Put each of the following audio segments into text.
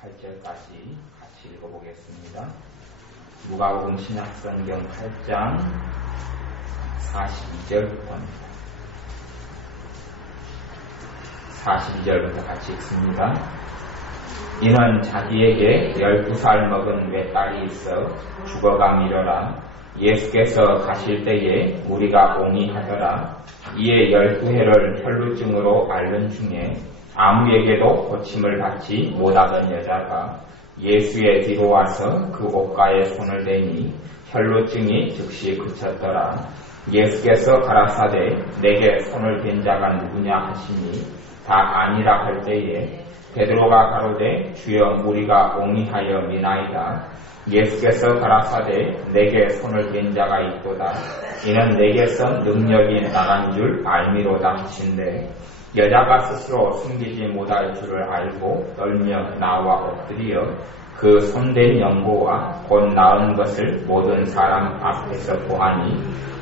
28절까지 같이 읽어보겠습니다. 누가복음 신약성경 8장 42절부터입니다. 42절부터 같이 읽습니다. 이는 자기에게 12살 먹은 외딸이 있어 죽어가 미려라. 예수께서 가실 때에 우리가 옹이하더라. 이에 12해를 혈루증으로 앓는 중에 아무에게도 고침을 받지 못하던 여자가 예수의 뒤로 와서 그 옷가에 손을 대니 혈루증이 즉시 그쳤더라. 예수께서 가라사대 내게 손을 댄 자가 누구냐 하시니 다 아니라 할 때에 베드로가 가로되 주여 우리가 옹이하여 미나이다. 예수께서 가라사대 내게 손을 댄 자가 있도다. 이는 내게서 능력이 나간 줄 알미로다 하신대 여자가 스스로 숨기지 못할 줄을 알고 떨며 나와 엎드려 그 손댄 연고와 곧 나은 것을 모든 사람 앞에서 보하니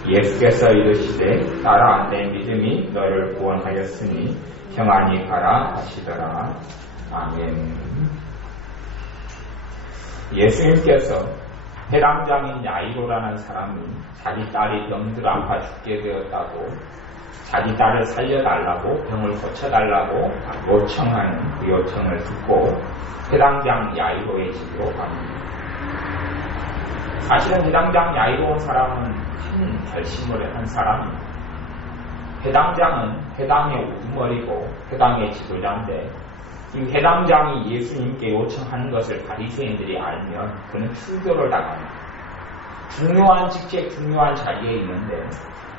예수께서 이르시되 딸아 내 믿음이 너를 구원하였으니 평안히 가라 하시더라. 아멘. 예수님께서 해당장인 야이로라는 사람이 자기 딸이 병들어 아파 죽게 되었다고 자기 딸을 살려달라고 병을 고쳐달라고 요청하는 그 요청을 듣고 해당장 야이로의 집으로 갑니다. 사실은 해당장 야이로 사람은 큰 결심을 한 사람입니다. 해당장은 해당의 우두머리고 해당의 지도자인데 이 해당장이 예수님께 요청하는 것을 바리새인들이 알면 그는 출교를 당합니다. 중요한 직책, 중요한 자리에 있는데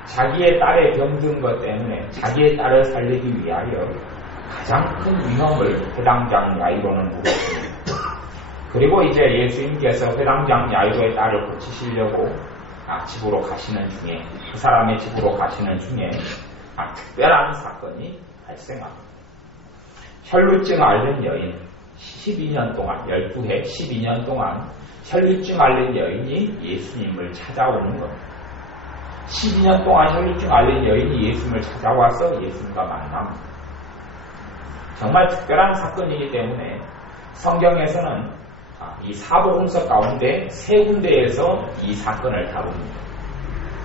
자기의 딸의 병든 것 때문에 자기의 딸을 살리기 위하여 가장 큰 위험을 해당장 야이로는 물었습니다. 그리고 이제 예수님께서 해당장 야이로의 딸을 고치시려고 집으로 가시는 중에 그 사람의 집으로 가시는 중에 특별한 사건이 발생합니다. 혈루증 앓는 여인 12년 동안 12해 12년 동안 혈루증 앓는 여인이 예수님을 찾아오는 겁니다. 12년 동안 혈루증 앓는 여인이 예수님을 찾아와서 예수님과 만납니다. 정말 특별한 사건이기 때문에 성경에서는 이 사복음서 가운데 세 군데에서 이 사건을 다룹니다.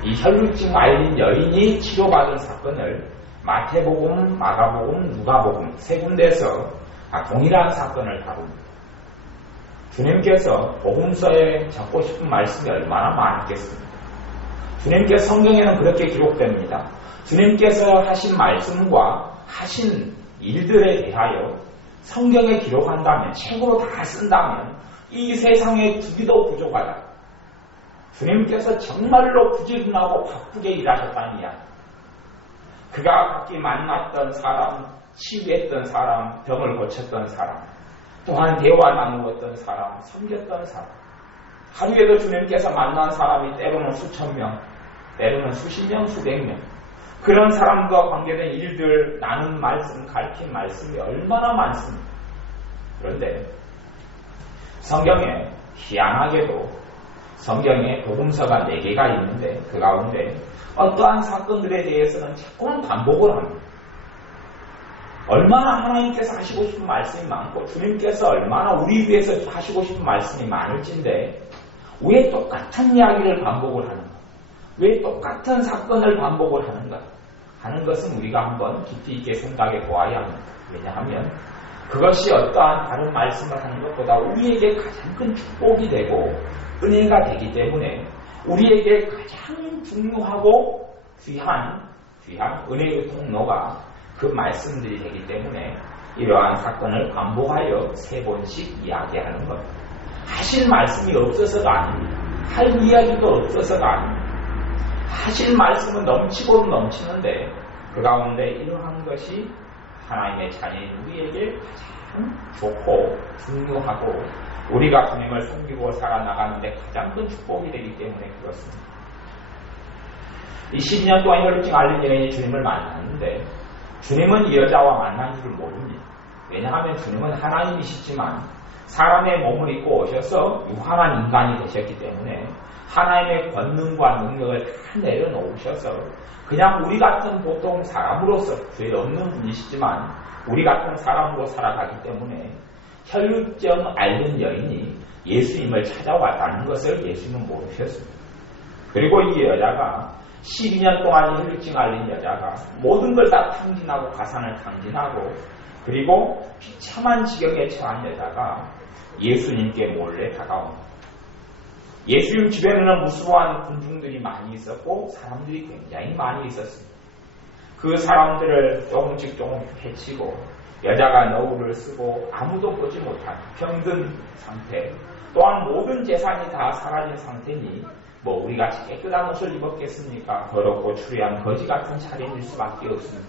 이 혈루증 앓는 여인이 치료받은 사건을 마태복음, 마가복음, 누가복음 세 군데에서 동일한 사건을 다룹니다. 주님께서 복음서에 적고 싶은 말씀이 얼마나 많았겠습니까? 주님께서 성경에는 그렇게 기록됩니다. 주님께서 하신 말씀과 하신 일들에 대하여 성경에 기록한다면, 책으로 다 쓴다면 이 세상에 두기도 부족하다. 주님께서 정말로 부지런하고 바쁘게 일하셨다는 이야기. 그가 각기 만났던 사람, 치유했던 사람, 병을 고쳤던 사람, 또한 대화 나누었던 사람, 섬겼던 사람. 하루에도 주님께서 만난 사람이 때로는 수천 명, 때로는 수십 명, 수백 명. 그런 사람과 관계된 일들, 나눈 말씀, 가르친 말씀이 얼마나 많습니다. 그런데 성경에 희한하게도 성경에 복음서가 4개가 있는데 그 가운데 어떠한 사건들에 대해서는 자꾸만 반복을 합니다. 얼마나 하나님께서 하시고 싶은 말씀이 많고 주님께서 얼마나 우리 위해서 하시고 싶은 말씀이 많을진데 왜 똑같은 이야기를 반복을 하는가? 왜 똑같은 사건을 반복을 하는가? 하는 것은 우리가 한번 깊이 있게 생각해 보아야 합니다. 왜냐하면 그것이 어떠한 다른 말씀을 하는 것보다 우리에게 가장 큰 축복이 되고 은혜가 되기 때문에 우리에게 가장 중요하고 귀한 은혜의 통로가 그 말씀들이 되기 때문에 이러한 사건을 반복하여 3번씩 이야기하는 것. 하실 말씀이 없어서가 아닙니다. 할 이야기도 없어서가 아닙니다. 하실 말씀은 넘치고도 넘치는데 그 가운데 이러한 것이 하나님의 자녀인 우리에게 가장 좋고 중요하고 우리가 주님을 섬기고 살아나가는데 가장 큰 축복이 되기 때문에 그렇습니다. 이 12년 동안 혈루증 앓는 여인이 주님을 만났는데 주님은 이 여자와 만난 줄을 모릅니다. 왜냐하면 주님은 하나님이시지만 사람의 몸을 입고 오셔서 유한한 인간이 되셨기 때문에 하나님의 권능과 능력을 다 내려놓으셔서 그냥 우리 같은 보통 사람으로서 죄 없는 분이시지만 우리 같은 사람으로 살아가기 때문에 혈루증 앓는 여인이 예수님을 찾아왔다는 것을 예수님은 모르셨습니다. 그리고 이 여자가 12년 동안 혈루증 앓는 여자가 모든 걸 다 탕진하고 가산을 탕진하고 그리고 비참한 지경에 처한 여자가 예수님께 몰래 다가옵니다. 예수님 주변에는 무수한 군중들이 많이 있었고 사람들이 굉장히 많이 있었습니다. 그 사람들을 조금씩 해치고 여자가 너울을 쓰고 아무도 보지 못한 병든 상태, 또한 모든 재산이 다 사라진 상태니 뭐 우리같이 깨끗한 옷을 입었겠습니까? 더럽고 추리한 거지 같은 차림일 수밖에 없습니다.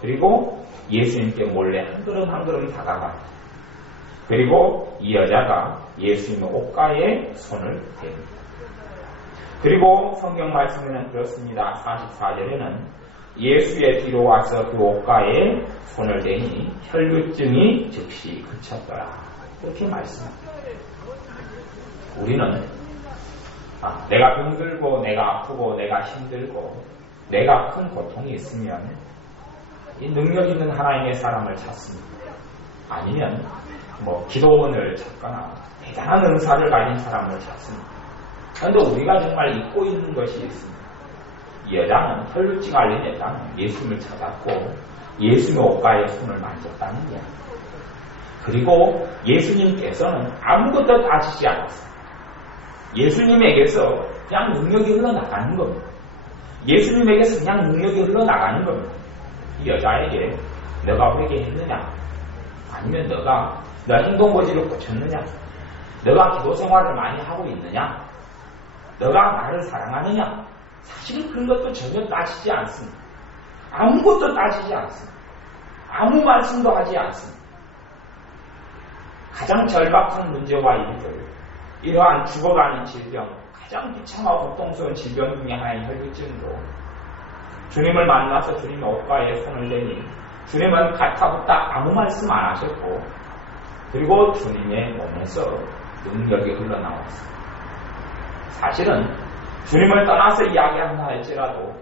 그리고 예수님께 몰래 한 걸음 다가갑니다. 그리고 이 여자가 예수님의 옷가에 손을 댑니다. 그리고 성경 말씀에는 그렇습니다. 44절에는 예수의 뒤로 와서 그 옷가에 손을 대니 혈루증이 즉시 그쳤더라. 그렇게 말씀합니다. 우리는 내가 병들고 내가 아프고 내가 힘들고 내가 큰 고통이 있으면 이 능력 있는 하나님의 사람을 찾습니다. 아니면 기도원을 찾거나 대단한 은사를 가진 사람을 찾습니다. 그런데 우리가 정말 잊고 있는 것이 있습니다. 이 여자는 혈루증 앓린 여자는 예수님을 찾았고 예수님의 옷가에 손을 만졌다는 이야기. 그리고 예수님께서는 아무것도 따지지 않았습니다. 예수님에게서 그냥 능력이 흘러나가는 겁니다. 예수님에게서 그냥 능력이 흘러나가는 겁니다. 이 여자에게 너가 회개했느냐? 아니면 너가 너 행동거지를 고쳤느냐? 너가 기도 생활을 많이 하고 있느냐? 너가 나를 사랑하느냐? 사실은 그런 것도 전혀 따지지 않습니다. 아무것도 따지지 않습니다. 아무 말씀도 하지 않습니다. 가장 절박한 문제와 일들, 이러한 죽어가는 질병, 가장 비참하고 고통스러운 질병 중에 하나인 혈루증으로 주님을 만나서 주님의 옷가에 손을 대니 주님은 가타부타 아무 말씀 안 하셨고 그리고 주님의 몸에서 능력이 흘러나왔습니다. 사실은 주님을 떠나서 이야기한다 할지라도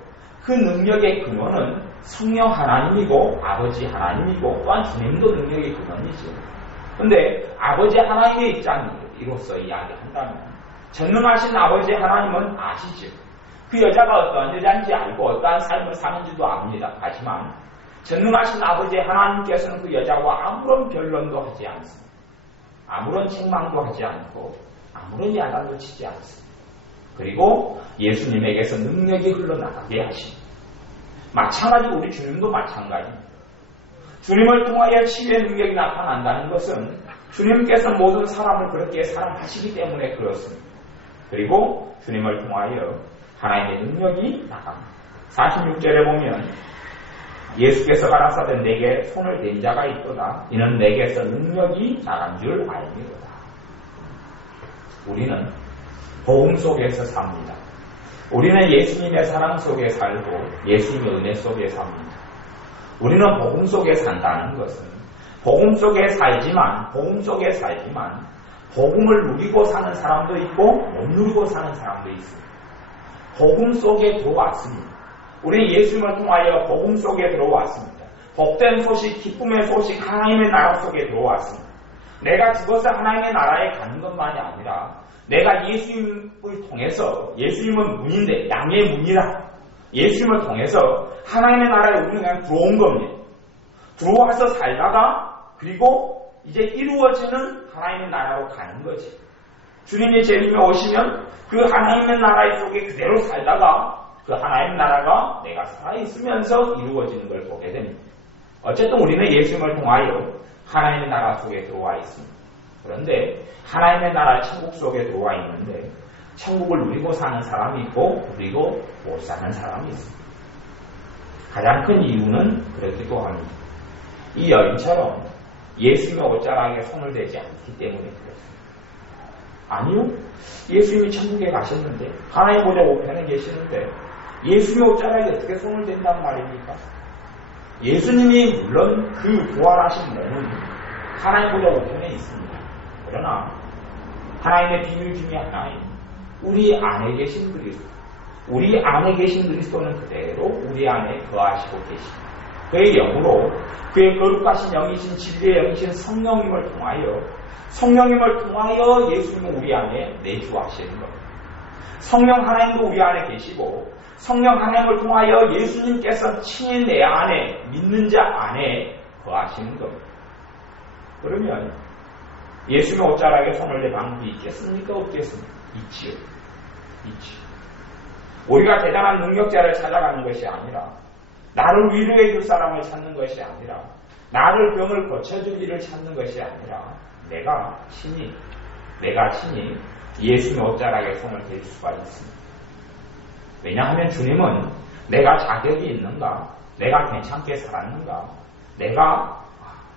그 능력의 근원은 성령 하나님이고 아버지 하나님이고 또한 주님도 능력의 근원이죠. 그런데 아버지 하나님의 입장으로서 이야기한다면 전능하신 아버지 하나님은 아시죠. 그 여자가 어떠한 여자인지 알고 어떠한 삶을 사는지도 압니다. 하지만 전능하신 아버지 하나님께서는 그 여자와 아무런 변론도 하지 않습니다. 아무런 책망도 하지 않고 아무런 야단도 치지 않습니다. 그리고 예수님에게서 능력이 흘러나가게 하십니다. 마찬가지로 우리 주님도 마찬가지입니다. 주님을 통하여 치유의 능력이 나타난다는 것은 주님께서 모든 사람을 그렇게 사랑하시기 때문에 그렇습니다. 그리고 주님을 통하여 하나님의 능력이 나갑니다. 46절에 보면 예수께서 가라사대 내게 손을 댄 자가 있도다. 이는 내게서 능력이 나간 줄 알미로다. 우리는 복음 속에서 삽니다. 우리는 예수님의 사랑 속에 살고 예수님의 은혜 속에 삽니다. 우리는 복음 속에 산다는 것은 복음 속에 살지만 복음을 누리고 사는 사람도 있고 못 누리고 사는 사람도 있습니다. 복음 속에 들어왔습니다. 우리는 예수님을 통하여 복음 속에 들어왔습니다. 복된 소식, 기쁨의 소식, 하나님의 나라 속에 들어왔습니다. 내가 죽어서 하나님의 나라에 가는 것만이 아니라 내가 예수님을 통해서, 예수님은 문인데 양의 문이라 예수님을 통해서 하나님의 나라에 우리는 그냥 들어온 겁니다. 들어와서 살다가 그리고 이제 이루어지는 하나님의 나라로 가는 거지. 주님이 재림에 오시면 그 하나님의 나라 속에 그대로 살다가 그 하나님의 나라가 내가 살아있으면서 이루어지는 걸 보게 됩니다. 어쨌든 우리는 예수님을 통하여 하나님의 나라 속에 들어와 있습니다. 그런데 하나님의 나라 천국 속에 들어와 있는데 천국을 누리고 사는 사람이 있고 누리고 못 사는 사람이 있습니다. 가장 큰 이유는 그렇기도 합니다. 이 여인처럼 예수님의 옷자락에 손을 대지 않기 때문에 그렇습니다. 아니요. 예수님이 천국에 가셨는데 하나님 보좌 우편에 계시는데 예수님의 옷자락에 어떻게 손을 댄단 말입니까? 예수님이 물론 그 부활하신 몸은 하나님 보좌 우편에 있습니다. 그러나 하나님의 비밀 중에 하나인 우리 안에 계신 그리스도, 우리 안에 계신 그리스도는 그대로 우리 안에 거하시고 계십니다. 그의 영으로 그의 거룩하신 영이신 진리의 영이신 성령님을 통하여 예수님은 우리 안에 내주하시는 겁니다. 성령 하나님도 우리 안에 계시고 성령 하나님을 통하여 예수님께서 친히 내 안에 믿는 자 안에 거하시는 겁니다. 그러면 예수님의 옷자락에 손을 댈 방법이 있겠습니까? 없겠습니까? 있지요. 우리가 대단한 능력자를 찾아가는 것이 아니라 나를 위로해 줄 사람을 찾는 것이 아니라 나를 병을 고쳐줄 일을 찾는 것이 아니라 내가 친히 예수님의 옷자락에 손을 댈 수가 있습니다. 왜냐하면 주님은 내가 자격이 있는가, 내가 괜찮게 살았는가, 내가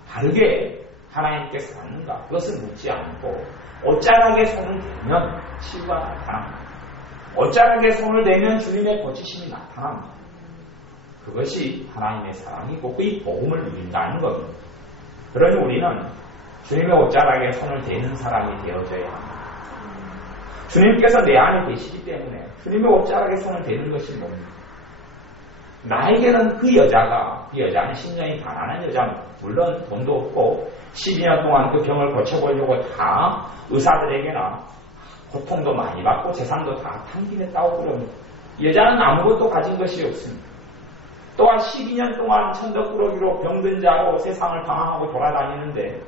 바르게 하나님께 살았는가 그것을 묻지 않고 옷자락에 손을 대면 치유가 나타납니다. 옷자락에 손을 대면 주님의 고치심이 나타납니다. 그것이 하나님의 사랑이고 이 복음을 누린다는 겁니다. 그러니 우리는 주님의 옷자락에 손을 대는 사람이 되어져야 합니다. 주님께서 내 안에 계시기 때문에 주님의 옷자락에 손을 대는 것이 뭡니까? 나에게는 그 여자는 10년이 가난한 여자입니다. 물론 돈도 없고 12년 동안 그 병을 고쳐보려고 다 의사들에게나 고통도 많이 받고 재산도 다 탕김에 따오고 그럽니다. 여자는 아무것도 가진 것이 없습니다. 또한 12년 동안 천덕꾸러기로 병든 자로 세상을 방황하고 돌아다니는데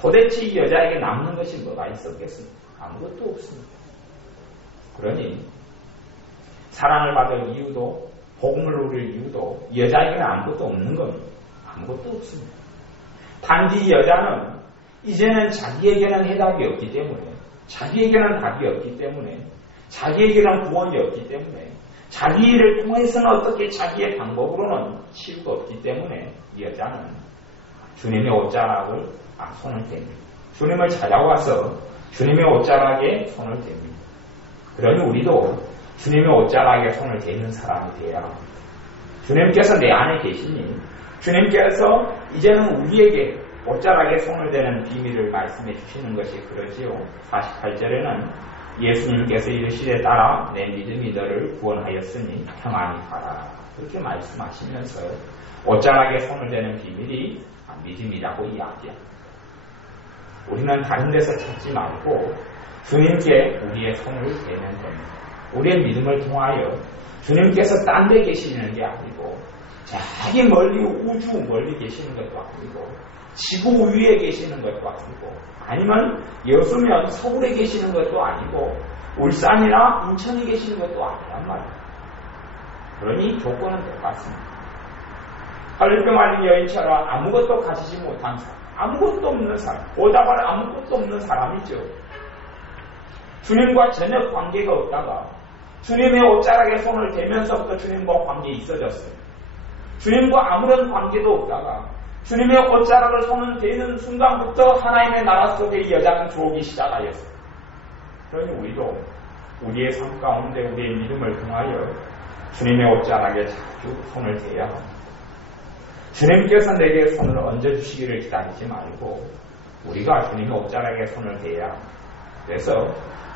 도대체 이 여자에게 남는 것이 뭐가 있었겠습니까? 아무것도 없습니다. 그러니 사랑을 받을 이유도 복음을 누릴 이유도 이 여자에게는 아무것도 없는 겁니다. 아무것도 없습니다. 단지 이 여자는 이제는 자기에게는 해답이 없기 때문에 자기에게는 답이 없기 때문에 자기에게는 구원이 없기 때문에 자기 일을 통해서는 어떻게 자기의 방법으로는 치유가 없기 때문에 이 여자는 주님의 옷자락을 손을 댑니다. 주님을 찾아와서 주님의 옷자락에 손을 댑니다. 그러니 우리도 주님의 옷자락에 손을 대는 사람이 되어야 합니다. 주님께서 내 안에 계시니 주님께서 이제는 우리에게 옷자락에 손을 대는 비밀을 말씀해 주시는 것이 그러지요. 48절에는 예수님께서 이르시되 따라 내 믿음이 너를 구원하였으니 평안히 가라. 그렇게 말씀하시면서 옷자락에 손을 대는 비밀이 믿음이라고 이야기합니다. 우리는 다른 데서 찾지 말고 주님께 우리의 손을 대는 겁니다. 우리의 믿음을 통하여 주님께서 딴 데 계시는 게 아니고 저기 멀리 우주 멀리 계시는 것도 아니고 지구 위에 계시는 것도 아니고 아니면 여수면 서울에 계시는 것도 아니고 울산이나 인천에 계시는 것도 아니란 말이에요. 그러니 조건은 똑같습니다. 혈병 말린 여인처럼 아무것도 가지지 못한 사람, 아무것도 없는 사람, 오다발 아무것도 없는 사람이죠. 주님과 전혀 관계가 없다가 주님의 옷자락에 손을 대면서부터 주님과 관계 있어졌어요. 주님과 아무런 관계도 없다가 주님의 옷자락을 손을 대는 순간부터 하나님의 나라 속에 이 여자는 들어오기 시작하였어요. 그러니 우리도 우리의 삶 가운데 우리의 믿음을 통하여 주님의 옷자락에 자주 손을 대야 합니다. 주님께서 내게 손을 얹어주시기를 기다리지 말고 우리가 주님의 옷자락에 손을 대야 합니다. 그래서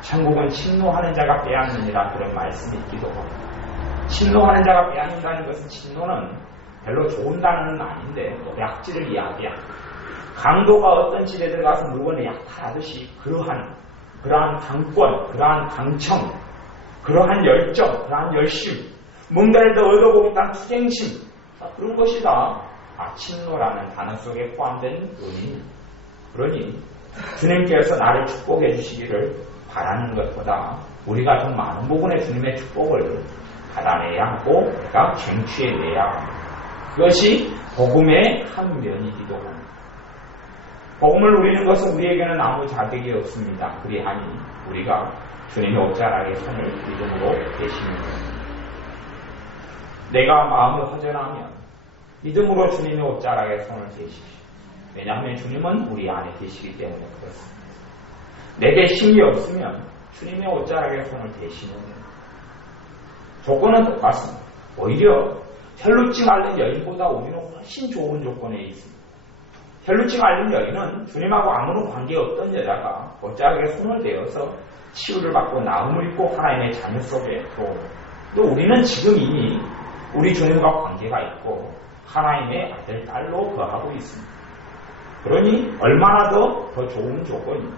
천국은 침노하는 자가 빼앗느니라 그런 말씀이 있기도 합니다. 침노하는 자가 빼앗는다는 것은 침노는 별로 좋은 단어는 아닌데 약지를 이야기합니다. 강도가 어떤 집에 들어가서 물건을 약탈하듯이 그러한 강권, 그러한 강청, 그러한 열정, 그러한 열심, 뭔가를 더 얻어보겠다는 투쟁심, 그런 것이 다 침노라는 단어 속에 포함된 의미입니다. 그러니 주님께서 나를 축복해 주시기를 바라는 것보다 우리가 좀 많은 부분의 주님의 축복을 받아내야 하고 내가 쟁취해내야 합니다. 그것이 복음의 한 면이기도 합니다. 복음을 누리는 것은 우리에게는 아무 자격이 없습니다. 그리하니 우리가 주님의 옷자락에 손을 믿음으로 대시는 겁니다. 내가 마음을 허전하면 믿음으로 주님의 옷자락에 손을 대십시오. 왜냐하면 주님은 우리 안에 계시기 때문에 그렇습니다. 내게 힘이 없으면 주님의 옷자락에 손을 대시는 겁니다. 조건은 똑같습니다. 오히려 혈루증 앓는 여인보다 우리는 훨씬 좋은 조건에 있습니다. 혈루증 앓는 여인은 주님하고 아무런 관계없던 여자가 옷자락에 손을 대어서 치유를 받고 나음을 입고 하나님의 자녀 속에 들어옵니다. 또 우리는 지금 이미 우리 주님과 관계가 있고 하나님의 아들, 딸로 거하고 있습니다. 그러니 얼마나 더 좋은 조건입니다.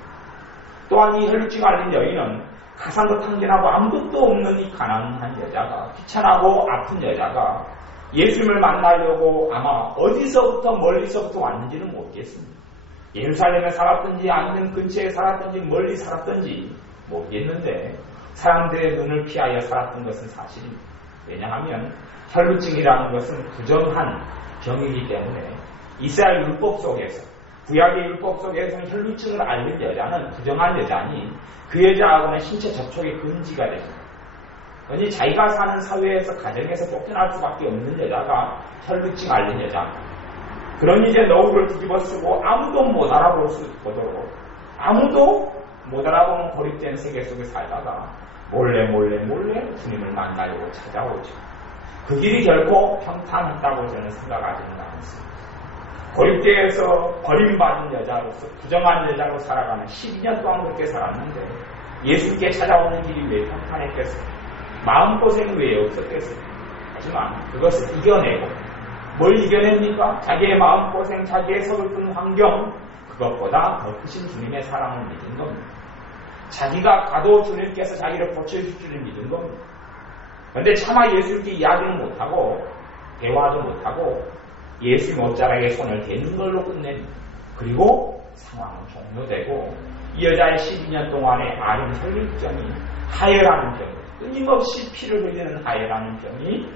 또한 이 혈루증 앓는 여인은 가산도 탕진하고 아무것도 없는 이 가난한 여자가, 귀찮하고 아픈 여자가 예수님을 만나려고 아마 어디서부터 멀리서부터 왔는지는 모르겠습니다. 예루살렘에 살았든지 아니면 근처에 살았든지 멀리 살았든지 모르겠는데 사람들의 눈을 피하여 살았던 것은 사실입니다. 왜냐하면 혈루증이라는 것은 부정한 병이기 때문에 이스라엘 율법 속에서, 구약의 율법 속에서는 혈루증을 앓는 여자는 부정한 여자니 그 여자하고는 신체 접촉이 금지가 됩니다. 그러니 자기가 사는 사회에서, 가정에서 쫓겨날 수밖에 없는 여자가 혈루증 앓는 여자입니다. 그러니 이제 너울을 뒤집어 쓰고 아무도 못 알아볼 수 있도록, 아무도 못 알아보는 고립된 세계 속에 살다가 몰래 주님을 만나려고 찾아오죠. 그 길이 결코 평탄했다고 저는 생각하지는 않습니다. 고립되어서 버림받은 여자로서, 부정한 여자로 살아가는 12년 동안 그렇게 살았는데 예수님께 찾아오는 길이 왜 평탄했겠어요? 마음고생이 왜 없었겠어요? 하지만 그것을 이겨내고, 뭘 이겨냅니까? 자기의 마음고생, 자기의 서글픈 환경, 그것보다 더 크신 주님의 사랑을 믿은 겁니다. 자기가 가도 주님께서 자기를 고쳐주실 줄을 믿은 겁니다. 그런데 차마 예수님께 이야기는 못하고 대화도 못하고 예수님 옷자락에 손을 대는 걸로 끝냅니다. 그리고 상황은 종료되고 이 여자의 12년 동안의 아른 혈루증이, 하혈하는 병, 끊임없이 피를 흘리는 하혈하는 병이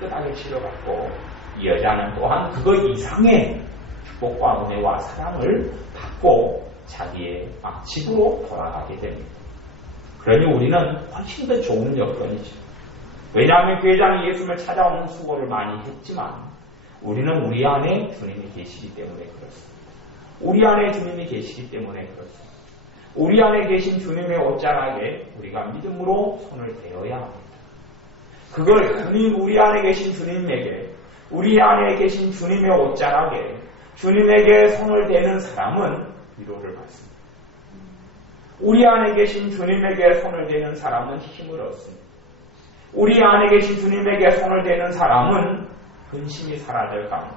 깨끗하게 치료받고 이 여자는 또한 그거 이상의 축복과 은혜와 사랑을 받고 자기의 집으로 돌아가게 됩니다. 그러니 우리는 훨씬 더 좋은 여건이죠. 왜냐하면 그 여자는 예수님을 찾아오는 수고를 많이 했지만 우리는 우리 안에 주님이 계시기 때문에 그렇습니다. 우리 안에 주님이 계시기 때문에 그렇습니다. 우리 안에 계신 주님의 옷자락에 우리가 믿음으로 손을 대어야 합니다. 그걸 우리 안에 계신 주님에게, 우리 안에 계신 주님의 옷자락에 주님에게 손을 대는 사람은 위로를 받습니다. 우리 안에 계신 주님에게 손을 대는 사람은 힘을 얻습니다. 우리 안에 계신 주님에게 손을 대는 사람은 근심이 사라질 겁니다.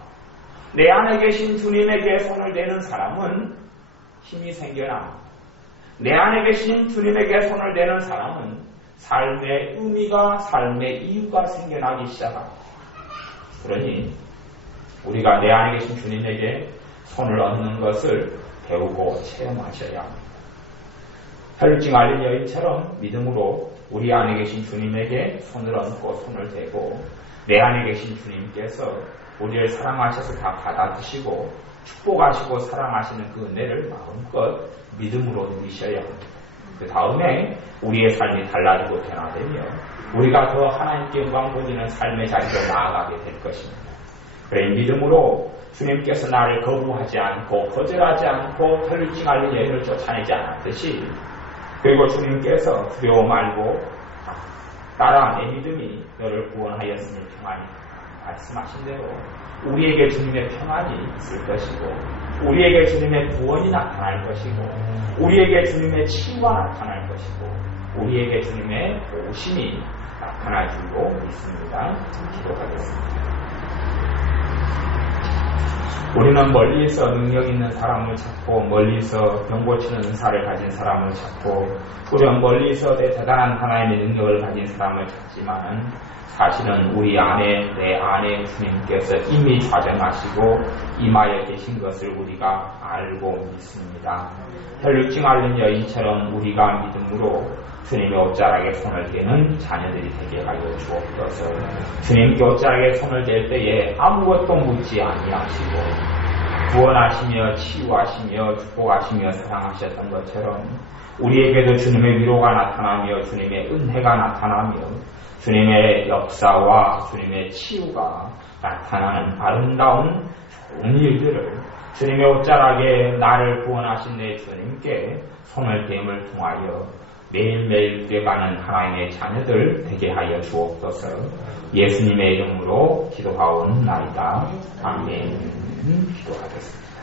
내 안에 계신 주님에게 손을 대는 사람은 힘이 생겨납니다. 내 안에 계신 주님에게 손을 대는 사람은 삶의 의미가, 삶의 이유가 생겨나기 시작합니다. 그러니 우리가 내 안에 계신 주님에게 손을 얹는 것을 배우고 체험하셔야 합니다. 혈루증 앓는 여인처럼 믿음으로 우리 안에 계신 주님에게 손을 얹고 손을 대고 내 안에 계신 주님께서 우리를 사랑하셔서 다 받아주시고 축복하시고 사랑하시는 그 은혜를 마음껏 믿음으로 누리셔야 합니다. 그 다음에 우리의 삶이 달라지고 변화되며 우리가 더 하나님께 영광 돌리는 삶의 자리로 나아가게 될 것입니다. 그래 믿음으로 주님께서 나를 거부하지 않고 거절하지 않고 혈루증 앓는 여인을 쫓아내지 않았듯이, 그리고 주님께서 두려워 말고 따라 내 믿음이 너를 구원하였으니 평안이, 말씀하신 대로 우리에게 주님의 평안이 있을 것이고 우리에게 주님의 구원이 나타날 것이고 우리에게 주님의 치유가 나타날 것이고 우리에게 주님의 오심이 나타날 줄로 믿습니다. 기도하겠습니다. 우리는 멀리서 능력 있는 사람을 찾고 멀리서 병 고치는 은사를 가진 사람을 찾고 우리는 멀리서 대단한 하나님의 능력을 가진 사람을 찾지만 사실은 우리 안에, 내 안에 주님께서 이미 좌정하시고 임하여 계신 것을 우리가 알고 믿습니다. 혈루증 앓는 여인처럼 우리가 믿음으로 주님의 옷자락에 손을 대는 자녀들이 되게 하여 주옵소서. 주님께 옷자락에 손을 댈 때에 아무것도 묻지 아니하시고 구원하시며 치유하시며 축복하시며 사랑하셨던 것처럼 우리에게도 주님의 위로가 나타나며 주님의 은혜가 나타나며 주님의 역사와 주님의 치유가 나타나는 아름다운 좋은 일들을 주님의 옷자락에 나를 구원하신 내 주님께 손을 댐을 통하여 매일매일 되어가는 하나님의 자녀들 되게 하여 주옵소서. 예수님의 이름으로 기도하옵나이다. 아멘. 기도하겠습니다.